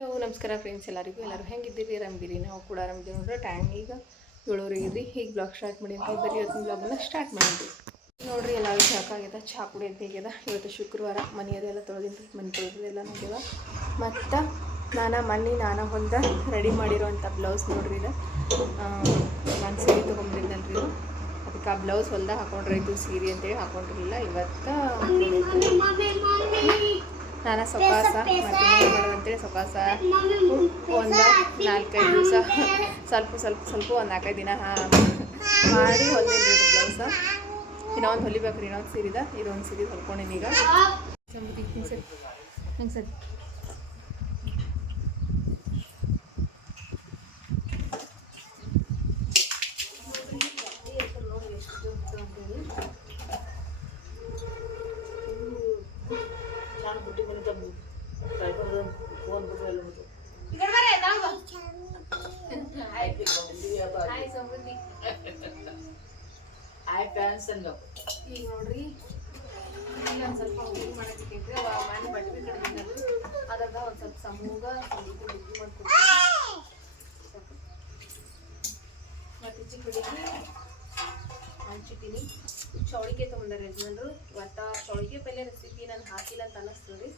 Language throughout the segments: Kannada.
ನಮಸ್ಕಾರ ಫ್ರೆಂಡ್ಸ್, ಎಲ್ಲರೂ ಹೆಂಗಿದ್ದೀರಿ? ಆರಾಮಿದ್ದೀರಿ? ನಾವು ಕೂಡ ಆರಾಮಿದ್ದೀವಿ. ನೋಡ್ರಿ ಟೈಮ್ ಈಗ 7:30 ಇದ್ರಿ. ಈಗ ಬ್ಲಾಗ್ ಸ್ಟಾರ್ಟ್ ಮಾಡಿ ಅಂತ ಬರೀ ಇವತ್ತಿನ ಬ್ಲಾಗನ್ನು ಸ್ಟಾರ್ಟ್ ಮಾಡಿದ್ವಿ. ನೋಡ್ರಿ ಎಲ್ಲರೂ ಸಾಕಾಗ್ಯದ, ಚಹಾ ಕುಡಿಯೋದು ಹೇಗ್ಯದ. ಇವತ್ತು ಶುಕ್ರವಾರ, ಮನೆ ಅದೆಲ್ಲ ತೊಳೆದಿನ್ರಿ, ಮನೆ ತೊಳೆದೆಲ್ಲ ನೋಡ್ಯವ. ಮತ್ತು ನಾನು ಹೊಲ್ದ ರೆಡಿ ಮಾಡಿರೋಂಥ ಬ್ಲೌಸ್ ನೋಡ್ರಿ. ಇದು ನಾನು ಸೀರೆ ತೊಗೊಂಡಿದ್ದಲ್ರಿ, ಇದು ಅದಕ್ಕೆ ಆ ಬ್ಲೌಸ್ ಹೊಲ್ದಾಗ ಹಾಕೊಂಡ್ರೆ ಸೀರೆ ಅಂತೇಳಿ ಹಾಕೊಂಡಿರಲಿಲ್ಲ. ಇವತ್ತು ನಾನು ಸೊಕಾಸ ಅಂತೇಳಿ ಸೊಕಾಸ ಒಂದು 4-5 ದಿವಸ ಸ್ವಲ್ಪ ಒಂದು 4-5 ದಿನ ಮಾಡಿ ಹೊಲಿದ್ರಿ ಬ್ಲೌಸ. ಇನ್ನೊಂದು ಹೊಲಿಬೇಕ್ರಿ, ಇನ್ನೊಂದು ಸೀರಿದ ಇದೊಂದು ಸೀರೆ ಹೊಲ್ಕೊಂಡಿನಿ. ಈಗ ಹಿಂಗೆ ಸರಿ ಈಗ ನೋಡ್ರಿ, ಈಗ ಒಂದು ಸ್ವಲ್ಪ ಹುಡುಗಿ ಮಾಡಬೇಕೈತ್ರಿ. ಅವಾಗ ಮನೆ ಬಟ್ಟೆ ಕಡಿಮೆ ಅದ್ರಾಗ ಒಂದು ಸ್ವಲ್ಪ ಸಮೂಗ ಹುಡುಗಿ ಮಾಡ್ಕೊಡ್ತೀನಿ. ಮತ್ತು ಚಿಕ್ಕಡಿಗೆ ಹಂಚಿಟ್ಟಿನಿ. ಚೌಳಿಗೆ ತೊಗೊಂಡಾರ ಯಜಮಾನ್ರು. ಇವತ್ತು ಚೌಳಿಗೆ ಪಲ್ಯ ರೆಸಿಪಿ ನಾನು ಹಾಕಿಲ್ಲ ಅಂತ ಅನ್ನಿಸ್ತದೆ.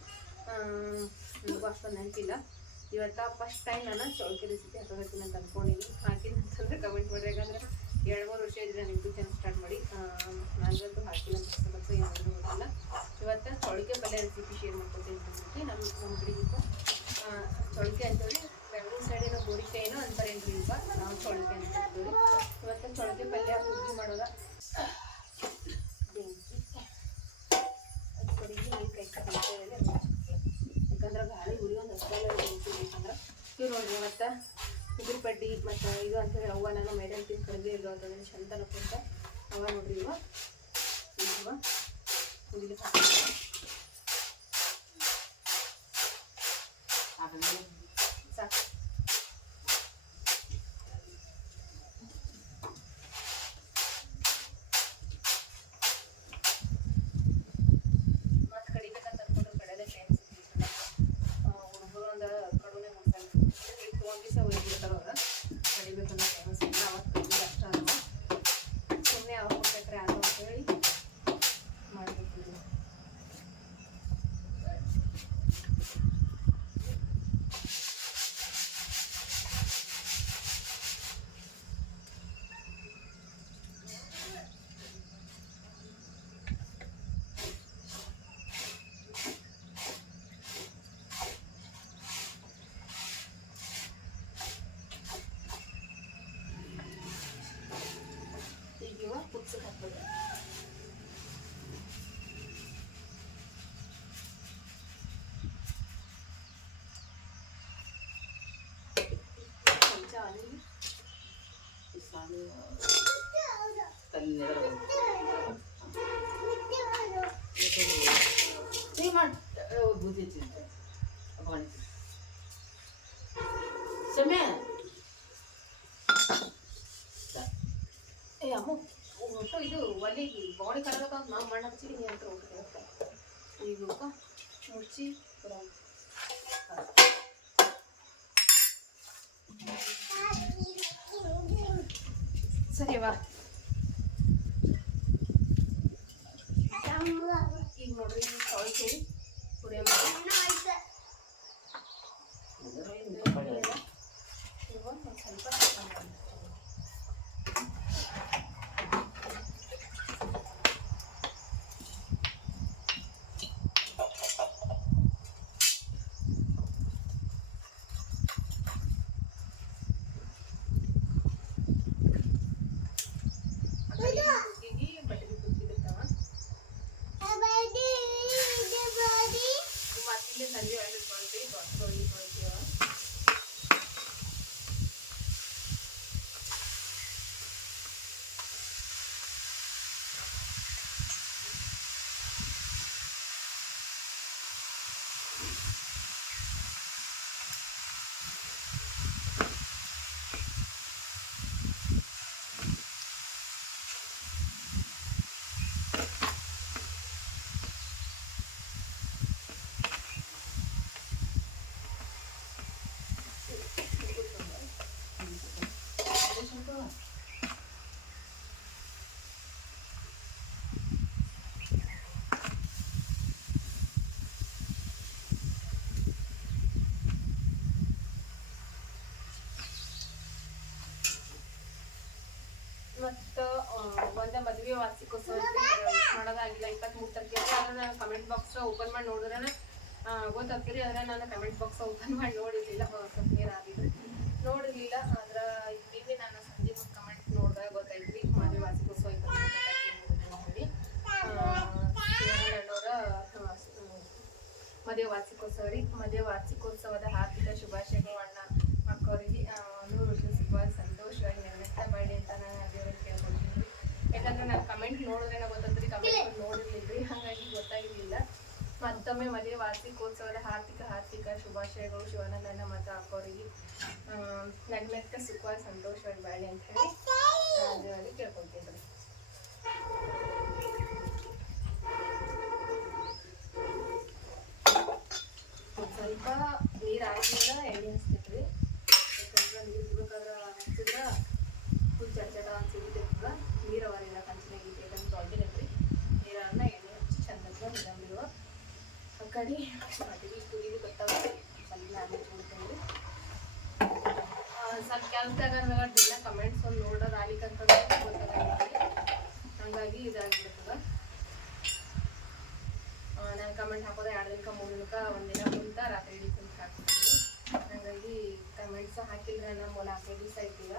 ನನಗೂ ಅಷ್ಟೊಂದು ನೆನಪಿಲ್ಲ. ಇವತ್ತು ಫಸ್ಟ್ ಟೈಮ್ ನಾನು ಚೌಳಿಗೆ ರೆಸಿಪಿ ಹಾಕೋತೀನಿ ಅಂತ ಅಂದ್ಕೊಂಡಿನಿ. ಹಾಕಿಲ್ಲ ಅಂತಂದ್ರೆ ಕಮೆಂಟ್ ಮಾಡಿರಿ. ಯಾಕಂದ್ರೆ 2-3 ವರ್ಷ ಇದ್ರೆ ನಾನು ಯೂಟ್ಯೂಬ್ ಚಾನಲ್ ಸ್ಟಾರ್ಟ್ ಮಾಡಿ ನನಗಂತೂ ಹಾಕಿಲ್ಲ ಅಂತ ಏನಾದರೂ ಗೊತ್ತಿಲ್ಲ. ಇವತ್ತು ಚೌಳಿಗೆ ಪಲ್ಯ ರೆಸಿಪಿ ಶೇರ್ ಮಾಡ್ಕೊತೀನಿ ಅಂತಂದ್ಬಿಟ್ಟು ನಮ್ಮ ಕಡೆಗೆ ಚೌಳಿಗೆ ಅಂತೇಳಿ ಬೆಂಗಳೂರು ಸೈಡಿನ ಗೋರಿಕಾಯಿನೋ ಅಂತಾರೇನ್ರಿ. ಈಗ ನಾವು ಚೌಳಿಗೆ ಅಂತ ಹೇಳ್ತೀವಿ. ಇವತ್ತು ಚೌಳಿಗೆ ಪಲ್ಯ ಹುಡುಗಿ ಮಾಡೋದ ಯಾಕಂದ್ರೆ ಗಾಳಿ ಉಳಿಯೋದು ಅಷ್ಟೆಲ್ಲ ಬೇಕಂದ್ರೆ ಇವು ನೋಡ್ರಿ. ಮತ್ತು ಉಗುರು ಪಡ್ಡಿ ಮತ್ತು ಇದು ಅಂತೇಳಿ ಅವ್ವ ನಾನು ಮೇಡಲ್ ತಿಂದು ಕಡಿಮೆ ಇಲ್ಲೋ ಅಂತಂದ್ರೆ ಚಂದ ನಕ್ಕೊಂತ ಅವ ನೋಡ್ರಿ. ಇವ ಹುಡುಗಿ ಸಾಕು. ಮತ್ತು ಕಡಿಬೇಕಂತ ಅನ್ಕೊಂಡ್ರೆ ಕಡೆಯಲ್ಲೇ ಟೈಮ್ ಸಿಗ್ತೀವಿ. ಹುಡುಗರು ಒಂದು ಕಡುನೆ ಮುಡ್ತಾರೆ, 1 ದಿವಸ ಹೋಗ್ಬಿಡ್ತಾರೆ. ಅವ್ರು ಕಡಿಬೇಕನ್ನೋ ಟೈಮ್ ಸಿಗಲ್ಲ. ಅವತ್ತು ಕಡಿಮೆ ಅಷ್ಟ ಅಲ್ವ, ಸುಮ್ಮನೆ ಅವ್ರು ಕೊಟ್ಟರೆ ಅದು ಅಂತ ಹೇಳಿ ಮಾಡ್ಬಿಡ್ತೀವಿ. ಈಗ ಕುದಿಸಕ್ಕೆ ಹಾಕ್ಬೇಕು. ಅಮ್ಮ ಒಟ್ಟು ಇದು ಒಲೆಗೆ ಬಾಡಿ ಕಡಗತ್ತ ನಾವು ಮಣ್ಣು ಹಚ್ಚಿಗೆ ನೀರು ಹತ್ರ ಹೋಗ್ತೇವೆ. ಈಗ ಮುಚ್ಚಿ ಸರಿವಾ. ಈಗ ನೋಡ್ರಿ ಚೌಳಿಕೆ ಪುಡಿಯ ಒಂದು ಸ್ವಲ್ಪ ವಾರ್ಷಿಕೋತ್ಸವ ಮಾಡೋದಾಗಿಲ್ಲ 23 ತಾರೀಕಿಗೆ. ಆದ್ರೆ ನಾನು ಕಮೆಂಟ್ ಬಾಕ್ಸ್ ಓಪನ್ ಮಾಡಿ ನೋಡಿದ್ರೆ ಗೊತ್ತಾಗ್ತೀರಿ. ಆದರೆ ನಾನು ಕಮೆಂಟ್ ಬಾಕ್ಸ್ ಓಪನ್ ಮಾಡಿ ನೋಡಿರಲಿಲ್ಲ, ಸ್ವಲ್ಪ ನೀರಾಗಿದ್ರಿ ನೋಡಿರಲಿಲ್ಲ. ಆದ್ರೆ ಇಲ್ಲಿ ನಾನು ಸಂಜೆ ಒಂದು ಕಮೆಂಟ್ ನೋಡಿದಾಗ ಗೊತ್ತಾಯ್ತು ಮದುವೆ ವಾರ್ಷಿಕೋತ್ಸವ 23 ತಾರೀಕಿಗೆ ಮದುವೆ ವಾರ್ಷಿಕೋತ್ಸವ ರೀ. ಮದುವೆ ವಾರ್ಷಿಕೋತ್ಸವದ ಹಾರ್ದಿಕ ಶುಭಾಶಯಗಳು ಅಣ್ಣ ಮಕ್ಕಳಿಗೆ 100 ವರ್ಷ ಸಿಗುವ ಸಂತೋಷವಾಗಿ ನೆರವೇರ್ತಾ ಬಾಡಿ ಅಂತ ನಾನು ದೇವರಿಗೆ ಕೇಳ್ಕೊಳ್ತೀನಿ. ಯಾಕಂದ್ರೆ ನಾನು ಕಮೆಂಟ್ ನೋಡಿದ್ರೆ ಗೊತ್ತಾಗ್ತದೆ, ಕಮೆಂಟ್ ನೋಡಿರ್ಲಿಲ್ಲ, ಹಾಗಾಗಿ ಗೊತ್ತಾಗಿರ್ಲಿಲ್ಲ. ಮತ್ತೊಮ್ಮೆ ಮದುವೆ ವಾರ್ಷಿಕೋತ್ಸವದ ಹಾರ್ದಿಕ ಶುಭಾಶಯಗಳು ಶಿವಾನಂದನ ಮತ್ತು ಅಕ್ಕವರಿಗೆ ನಗ್ನಕ್ಕ ಸುಖವಾಗಿ ಸಂತೋಷವಾಗಿ ಬಾಳಿ ಅಂತ ಹೇಳಿ ದೇವರಿಗೆ ಕೇಳ್ಕೊಳ್ತೀನಿ. ಸ್ವಲ್ಪ ನೀರು ಆಗಿಲ್ಲ ಎಣ್ಣೆ ಹಚ್ತೈತ್ರಿ. ಯಾಕಂದ್ರೆ ನೀರು ಇರ್ಬೇಕಾದ್ರೆ ಹಚ್ಚಿದ್ರೆ ಫುಲ್ ಚಟ ಅನ್ಸಿರ್ತೈತಲ್ಲ, ನೀರು ಅವರಿಲ್ಲ ಕಂಚಿನಾಗೈತಿ ಯಾಕಂದ್ರೆ ತೊಳೆದಿರತ್ರಿ. ನೀರನ್ನ ಎಣ್ಣೆ ಹಚ್ಚಿ ಚಂದಕ್ಕೆ ನೀರಲ್ಲಿರುವ ಆ ಕಡೆ ಮದುವೆ ಕುದಿದು ಗೊತ್ತಾಗುತ್ತೆ. ಸ್ವಲ್ಪ ನಾನು ನೋಡ್ತೇನೆ ಸ್ವಲ್ಪ ಕೆಲಸದಾಗ ದಿನ ಕಮೆಂಟ್ಸ್ ಒಂದು ನೋಡೋದು ಆಗ್ಲಿಕ್ಕಂತ ಗೊತ್ತಾಗೈತಿ. ಹಾಗಾಗಿ ಇದಾಗಿರ್ತದ. ನಾನು ಕಮೆಂಟ್ ಹಾಕೋದು 2 ದಿನಕ್ಕೆ 3 ದಿನಕ್ಕೆ ಒಂದಿನ ಕುಂತ ರಾತ್ರಿ ಇಡೀ ಕುಂತ ಹಾಕ್ತೀನಿ. ಹಾಗಾಗಿ ಕಮೆಂಟ್ಸ್ ಹಾಕಿದ್ರೆ ನಮ್ಮ ಮೂಲ 4 ದಿವಸ ಆಯ್ತಿಲ್ಲ,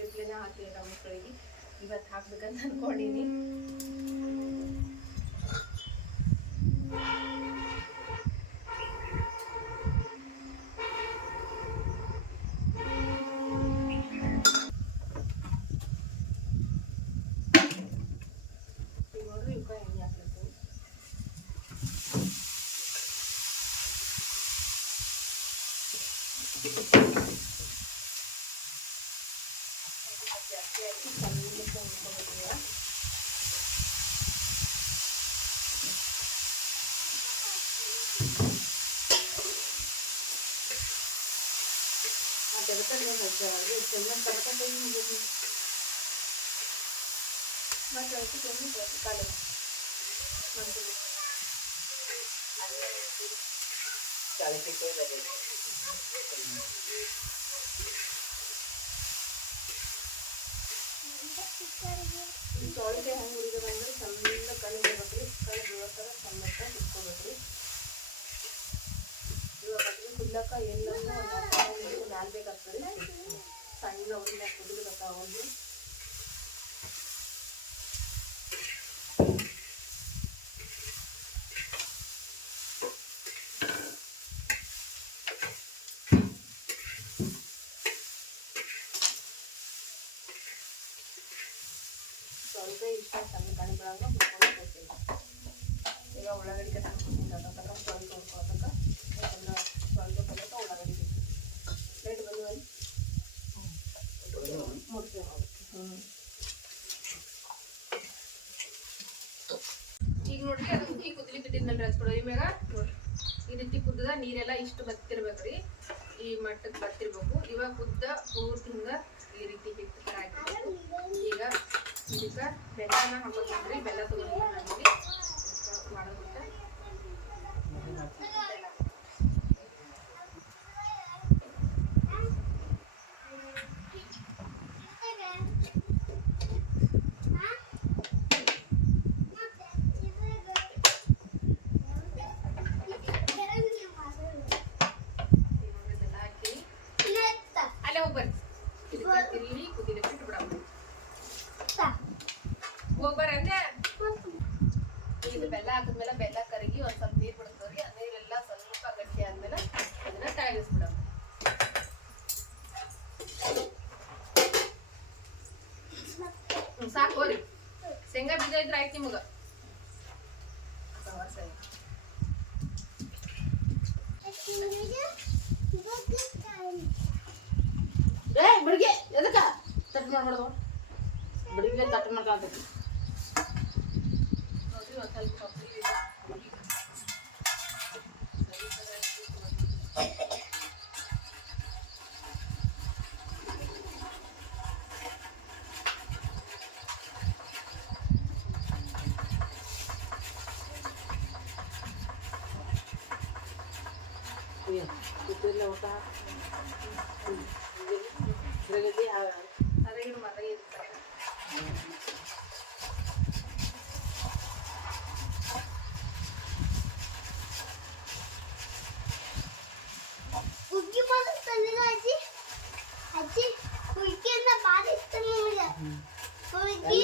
ರಿಪ್ಲೈನ ಹಾಕಿಲ್ಲ ಮಕ್ಕಳಿಗೆ. ಇವತ್ತು ಹಾಕ್ಬೇಕಂತ ಅಂದ್ಕೊಂಡಿನಿ. ನೋಡ್ರಿ ಇವಕ್ಕ ಎಣ್ಣೆ ಹಾಕ್ಲತ್ತೀನಿ. ಜಾಸ್ತಿ ಆಗಿ ಚಂದಕ್ಕೆ ಉಳ್ಕೊಬೇಕಿಲ್ಲ. ಚೌಳಿಗೆ ಹೆಂಗೆ ಹುರಿಯೋದಂದ್ರೆ ಚಂದ ಕಣ್ಣು ಬಿಡ್ಬೇಕ್ರಿ. ಕಣ್ಣು ಬೀಳೋ ಥರ ಚಂದಕ್ಕೆ ಇಟ್ಕೋಬೇಕ್ರಿ. ಇವಾಗ ಕಟ್ಟಿಗೆ ಕುದ್ಲಕ್ಕ ಎಲ್ಲರೂ ಒಂದು ಮ್ಯಾಲೆ ಬೇಕಾಗ್ತದೆ. ಸಣ್ಣ ಉರಿನ ಕುದಿಬೇಕಾಗ ಒಂದು ಸ್ವಲ್ಪ ಇಷ್ಟ ಚಂದ ಕಣ್ಣು ಬಿಡಂಗ ಹುಡ್ಕೊಂಡು ಹೋಗ್ತೀನಿ. ಈಗ ಉಳ್ಳಾಗಡ್ಡಿ ಕಟ್ ಹಾಕ್ತೀನಿ ಅದಕ್ಕೆ ಸ್ವಲ್ಪ ಹುಡ್ಕೋದಕ್ಕೆ. ಯಾಕಂದ್ರೆ ಸ್ವಲ್ಪ ಬರೋಕೆ ಉಳ್ಳಾಗಡ್ಡಿ ರೇಟ್ ಬಂದು ಮುಡ್ತೀವಿ. ಈಗ ನೋಡ್ರಿ ಅದು ಉಕ್ಕಿ ಕುದ್ಲಿಕ್ಕೆ ಇಟ್ಟಿದ್ನಲ್ರಿ ಹಚ್ಕೊಡೋ ಇವಾಗ ನೋಡ್ರಿ ಈ ರೀತಿ ಕುದ್ದದ ನೀರೆಲ್ಲ ಇಷ್ಟು ಬತ್ತಿರ್ಬೇಕ್ರಿ. ಈ ಮಟ್ಟಕ್ಕೆ ಬತ್ತಿರ್ಬೇಕು. ಇವಾಗ ಕುದ್ದ ಪೂರ್ತಿ ಹಿಂಗ ಈ ರೀತಿ ಹಿಟ್ಟು ಥರ ಆಗಿರ್ಬೇಕು. ಈಗ ಇದಕ್ಕೆ ಬೆಲ್ಲನ ಹಾಕೋತೀನ್ರಿ. ಬೆಲ್ಲ ತಗೊಂಡಿದ್ದೀನಿ ನಾನಿಲ್ಲಿ ಮಾಡೋದಕ್ಕೆ. ಅಲ್ಲೇ ಹೋಗ್ಬರ್ರಿ. ಇದಕ್ಕೆ ತಿರುವಿ ಕುದಿಲಿಕ್ಕೆ ಇಟ್ಬಿಡಮ್ಮ. ಹೋಗ್ಬರ್ರಿ ಅಂದೆ. ಇದು ಬೆಲ್ಲ ಹಾಕಿದ್ಮೇಲೆ ಬೆಲ್ಲ ಕರಗಿ ಒಂದ್ ಸ್ವಲ್ಪ ನೀರು ಬಿಡ್ತದ್ರಿ. ಆ ನೀರೆಲ್ಲ ಸ್ವಲ್ಪ ಗಟ್ಟಿ ಆದ್ಮೇಲೆ ಅದನ್ನ ತಳಗಿಸ್ಬಿಡಮ್ಮ. ಸಾಕು ಹೋರಿ. ಶೇಂಗಾ ಬೀಜ ಇದ್ರೆ ಆಯ್ತು ನಿಮಗ. ಬಿಡಿಗೆ ಎದಕ್ಕ ತಟ್ಟು ಮಾಡ್ಬಾರ್ದು. ಬಿಡಿಗೆ ತಟ್ಟು ಮಾಡ್ಕೊಳ್ತೈತಿ ನೋಡ್ರಿ. ಒಂದು ಸ್ವಲ್ಪ ಕುದಿಲ್ಲ ಊಟ ಅರಗಿನ ಮರ ಇರ್ತಾರೆ.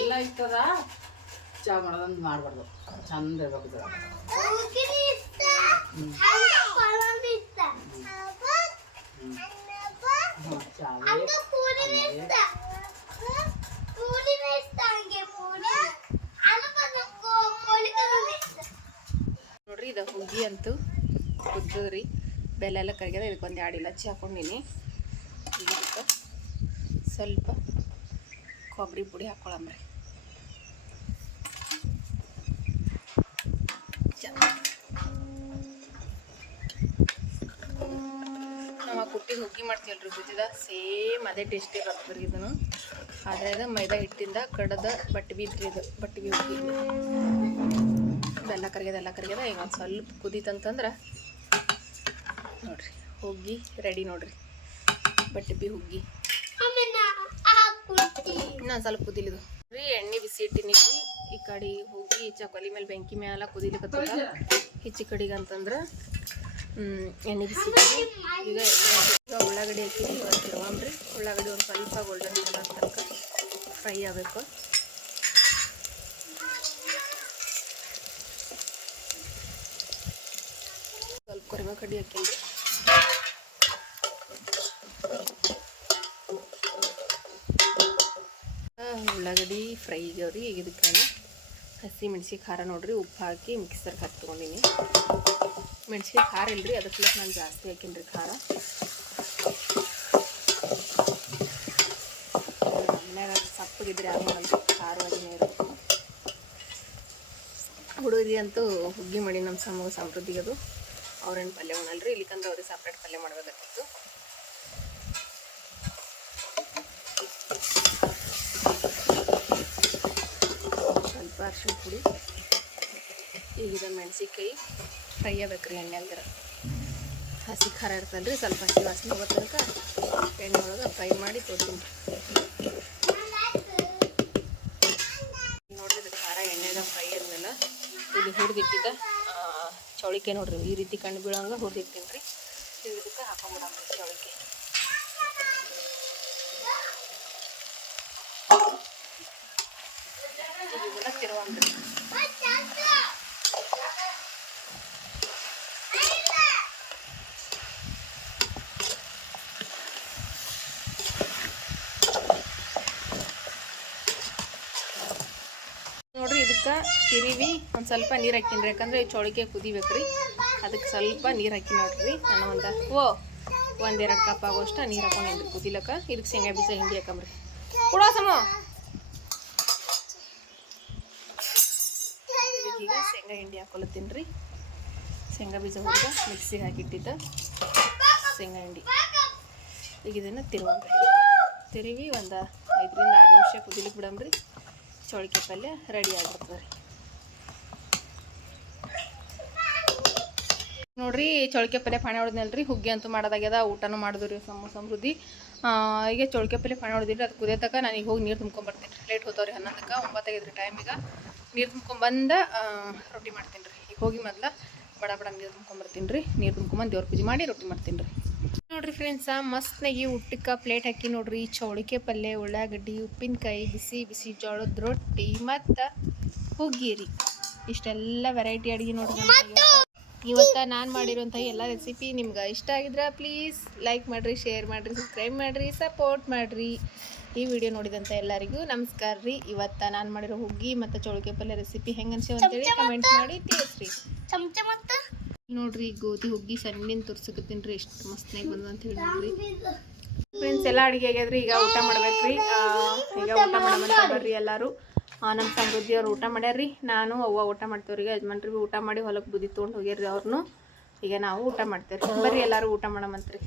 ಎಲ್ಲ ಇರ್ತದ ಚಾ ಮಾಡೋದಂದು ಮಾಡಬಾರ್ದು ಚಂದ ಇರ್ಬೇಕು ನೋಡ್ರಿ ಇದು ಹುಗ್ಗಿ ಅಂತೂ ಕುದ್ದದ್ರಿ ಬೆಲ್ಲ ಎಲ್ಲ ಕರಗ್ಯದ ಇದಕ್ಕೊಂದು 2 ಇಲಚ್ಚಿ ಹಾಕೊಂಡಿನಿ ಇದಕ್ಕೆ ಸ್ವಲ್ಪ ಕೊಬ್ಬರಿ ಪುಡಿ ಹಾಕ್ಕೊಳಮ್ರಿ ನಾವು ಕುಟ್ಟಿದ ಹುಗ್ಗಿ ಮಾಡ್ತೀವಲ್ರಿ ಗುದ್ದಿದ ಸೇಮ್ ಅದೇ ಟೇಸ್ಟಿ ಬರ್ತದ್ರಿ ಇದನ್ನು ಆದರೆ ಇದು ಮೈದಾ ಹಿಟ್ಟಿಂದ ಕಡದ ಬಟ್ಟಿ ಬಿದ್ರಿ ಇದು ಬಟ್ಟಿ ಬಿ ಹುಗ್ಗಿ ಬೆಲ್ಲ ಕರಗ್ಯದ ಈಗ ಒಂದು ಸ್ವಲ್ಪ ಕುದೀತಂತಂದ್ರೆ ನೋಡ್ರಿ ಹುಗ್ಗಿ ರೆಡಿ ನೋಡ್ರಿ ಬಟ್ಟಿ ಬಿ ಹುಗ್ಗಿ ಇನ್ನೊಂದು ಸ್ವಲ್ಪ ಕುದಿಲಿದು ರೀ ಎಣ್ಣೆ ಬಿಸಿ ಇಟ್ಟಿನಿದ್ವಿ ಈ ಕಡೆ ಹುಗ್ಗಿ ಚಕೊಲಿ ಮೇಲೆ ಬೆಂಕಿ ಮ್ಯಾಲ ಕುದಿಲಿಕತ್ತದ ಹೆಚ್ಚಿ ಕಡೆಗೆ ಅಂತಂದ್ರೆ ಎಣ್ಣೆ ಬಿಸಿ ಈಗ ಉಳ್ಳಾಗಡ್ಡಿ ಹಾಕಿರಿ ಇರುವಂದ್ರಿ ಉಳ್ಳಾಗಡ್ಡಿ ಒಂದು ಸ್ವಲ್ಪ ಗೋಲ್ಡನ್ ಕಲರ್ ತನಕ ಫ್ರೈ ಆಗಬೇಕು ಸ್ವಲ್ಪ ಕರಿಬೇವು ಕಡ್ಡಿ ಹಾಕಿರಿ ಉಳ್ಳಾಗಡ್ಡಿ ಫ್ರೈ ಆಗ್ಯಾವ್ರಿ ಈಗ ಇದಕ್ಕೆ ಹಸಿ ಮೆಣಸಿಗೆ ಖಾರ ನೋಡ್ರಿ ಉಪ್ಪು ಹಾಕಿ ಮಿಕ್ಸರ್ಗೆ ಹಾಕಿ ತೊಗೊಂಡಿನಿ ಮೆಣಸಿಗೆ ಖಾರ ಇಲ್ರಿ ಅದಕ್ಕೆ ನಾನು ಜಾಸ್ತಿ ಹಾಕಿನ್ರಿ ಖಾರ ಮನ್ಯಾಗ ಸಪ್ಪಗಿದ್ರೆ ಆಮೇಲೆ ಖಾರವಾಗಿನೇ ಇರುತ್ತೆ ಹುಡುಗರಿಗೆ ಅಂತೂ ಹುಗ್ಗಿ ಮಾಡಿ ನಮ್ಮ ಸಮೃದ್ಧಿಗೆ ಅದು ಅವ್ರೇನು ಪಲ್ಯ ಉಣಲ್ರಿ ಇಲ್ಲಿಕಂದ್ರೆ ಅವ್ರಿಗೆ ಸಪ್ರೇಟ್ ಪಲ್ಯ ಮಾಡಬೇಕಾಗಿತ್ತು ಸ್ವಲ್ಪ ಅರಿಶಿಣ ಪುಡಿ ಈಗ ಇದನ್ನು ಮೆಣಸಿನ್ಕಾಯಿ ಫ್ರೈ ಆಗ್ಬೇಕ್ರಿ ಎಣ್ಣೆಲ್ದಿರ ಹಸಿ ಖಾರ ಇರ್ತಲ್ರಿ ಸ್ವಲ್ಪ ಹಸಿ ವಾಸನೆ ಹೋಗೋ ತನಕ ಎಣ್ಣೆ ಒಳಗೆ ಫ್ರೈ ಮಾಡಿ ತೊಗೊತೀನಿ ನೋಡ್ರಿ ಇದು ಖಾರ ಎಣ್ಣೆದಾಗ ಫ್ರೈ ಆದ್ಮೇಲೆ ಇದು ಹುರಿದಿಟ್ಟಿದ್ದ ಚೌಳಿಕೆ ನೋಡ್ರಿ ಈ ರೀತಿ ಕಣ್ಣು ಬೀಳಂಗೆ ಹುರಿದಿಟ್ಟಿನಿ ರೀ ಇದಕ್ಕೆ ಹಾಕೊಂಡ್ಬಿಡಮ್ರಿ ಚೌಳಿಕೆ ಇದೆಲ್ಲ ತಿರುವಂದ್ರಿ ನೋಡ್ರಿ ಇದಕ್ಕೆ ತಿರಿವಿ ಒಂದು ಸ್ವಲ್ಪ ನೀರು ಹಾಕಿನ್ರಿ ಯಾಕಂದ್ರೆ ಚೌಳಿಕೆ ಕುದಿಬೇಕ್ರಿ ಅದಕ್ಕೆ ಸ್ವಲ್ಪ ನೀರು ಹಾಕಿ ನೋಡ್ರಿ ನಾನು ಒಂದೆರಡು ಕಪ್ ಆಗೋಷ್ಟು ನೀರು ಹಾಕೊಂಡಿನ್ರಿ ಕುದಿಲಕ್ಕ ಇದಕ್ಕೆ ಶೇಂಗಾ ಬೀಜ ಹಿಂಡಿ ಹಾಕಂಬ್ರಿ ಕೊಡೋ ಸಮ ಇದಕ್ಕೀಗ ಶೇಂಗಾ ಹಿಂಡಿ ಹಾಕೊಳತ್ತೀನಿ ರೀ ಶೇಂಗಾ ಬೀಜ ಹುರಿದ ಮಿಕ್ಸಿಗೆ ಹಾಕಿಟ್ಟಿದ್ದ ಶೇಂಗಾ ಹಿಂಡಿ ಈಗ ಇದನ್ನು ತಿರುವಿ ಒಂದು 5 ರಿಂದ 6 ನಿಮಿಷ ಕುದಿಲಿಕ್ಕೆ ಬಿಡಮ್ರಿ ಚೌಳಿಕೆ ಪಲ್ಯ ರೆಡಿ ಆಗಿರ್ತದೆ ರೀ ನೋಡ್ರಿ ಚೌಳಿಕೆ ಪಲ್ಯ ಪಾಣಿ ಹೊಡೆದ್ನಲ್ರಿ ಹುಗ್ಗಿ ಅಂತೂ ಮಾಡೋದಾಗ್ಯದ ಊಟನೂ ಮಾಡಿದ್ವಿ ರೀ ಸಮೃದ್ಧಿ ಈಗ ಚೌಳಿಕೆ ಪಲ್ಯ ಪಾಣಿ ಹೊಡೆದಿರಿ ಅದು ಕುದಿಯತಕ್ಕ ನಾನು ಈಗ ಹೋಗಿ ನೀರು ತುಂಬ್ಕೊಂಬರ್ತೀನಿ ಲೇಟ್ ಹೋಗ್ತಾವ್ರಿ 11ಕ್ಕೆ 9 ಆಗಿದ್ರಿ ಟೈಮ್ ಈಗ ನೀರು ತುಂಬ್ಕೊಂಬಂದು ರೊಟ್ಟಿ ಮಾಡ್ತೀನಿ ರೀ ಈಗ ಹೋಗಿ ಮೊದಲ ಬಡ ನೀರು ತುಂಬ್ಕೊಂಬರ್ತೀನಿ ರೀ ನೀರು ತುಂಬ್ಕೊಂಬಂದು ದೇವ್ರ ಪೂಜೆ ಮಾಡಿ ರೊಟ್ಟಿ ಮಾಡ್ತೀನಿ ರೀ ನೋಡ್ರಿ ಫ್ರೆಂಡ್ಸ ಮಸ್ತ್ನಾಗಿ ಊಟಕ್ಕೆ ಪ್ಲೇಟ್ ಹಾಕಿ ನೋಡ್ರಿ ಚೌಳಿಕೆ ಪಲ್ಯ ಉಳ್ಳಾಗಡ್ಡಿ ಉಪ್ಪಿನಕಾಯಿ ಬಿಸಿ ಬಿಸಿ ಜೋಳದ ರೊಟ್ಟಿ ಮತ್ತು ಹುಗ್ಗಿ ರೀ ಇಷ್ಟೆಲ್ಲ ವೆರೈಟಿ ಅಡುಗೆ ನೋಡ್ರಿ ಇವತ್ತು ನಾನು ಮಾಡಿರೋಂಥ ಎಲ್ಲ ರೆಸಿಪಿ ನಿಮ್ಗೆ ಇಷ್ಟ ಆಗಿದ್ರೆ ಪ್ಲೀಸ್ ಲೈಕ್ ಮಾಡಿರಿ ಶೇರ್ ಮಾಡಿರಿ ಸಬ್ಸ್ಕ್ರೈಬ್ ಮಾಡಿರಿ ಸಪೋರ್ಟ್ ಮಾಡಿರಿ ಈ ವಿಡಿಯೋ ನೋಡಿದಂಥ ಎಲ್ಲರಿಗೂ ನಮಸ್ಕಾರ ರೀ ಇವತ್ತು ನಾನು ಮಾಡಿರೋ ಹುಗ್ಗಿ ಮತ್ತು ಚೌಳಿಕೆ ಪಲ್ಯ ರೆಸಿಪಿ ಹೆಂಗೆ ಅನ್ಸೇವ ಅಂತೇಳಿ ಕಮೆಂಟ್ ಮಾಡಿ ತಿಳಿಸ್ರಿ ನೋಡ್ರಿ ಗೋಧಿ ಹುಗ್ಗಿ ಸಣ್ಣಿನ ತೋರ್ಸಕತ್ತೀನಿ ರೀ ಎಷ್ಟು ಮಸ್ತ್ನಾಗಿ ಬಂದು ಅಂತ ಹೇಳಿ ನೋಡ್ರಿ ಫ್ರೆಂಡ್ಸ್ ಎಲ್ಲ ಅಡುಗೆ ಆಗ್ಯದ್ರಿ ಈಗ ಊಟ ಮಾಡ್ಬೇಕ್ರಿ ಈಗ ಊಟ ಮಾಡಮಂತ ಬರ್ರಿ ಎಲ್ಲರೂ ನಮ್ಮ ಸಮೃದ್ಧಿ ಅವ್ರು ಊಟ ಮಾಡ್ಯಾರ್ರಿ ನಾನು ಅವ್ವ ಊಟ ಮಾಡ್ತೇವ್ರಿ ಯಜಮಾನ್ರಿ ಊಟ ಮಾಡಿ ಹೊಲಕ್ಕೆ ಬುದ್ಧಿ ತೊಗೊಂಡು ಹೋಗ್ಯಾರ್ರಿ ಅವ್ರನ್ನು ಈಗ ನಾವು ಊಟ ಮಾಡ್ತೇವ್ರಿ ಬರ್ರಿ ಎಲ್ಲರೂ ಊಟ ಮಾಡಮಂತ್ರಿ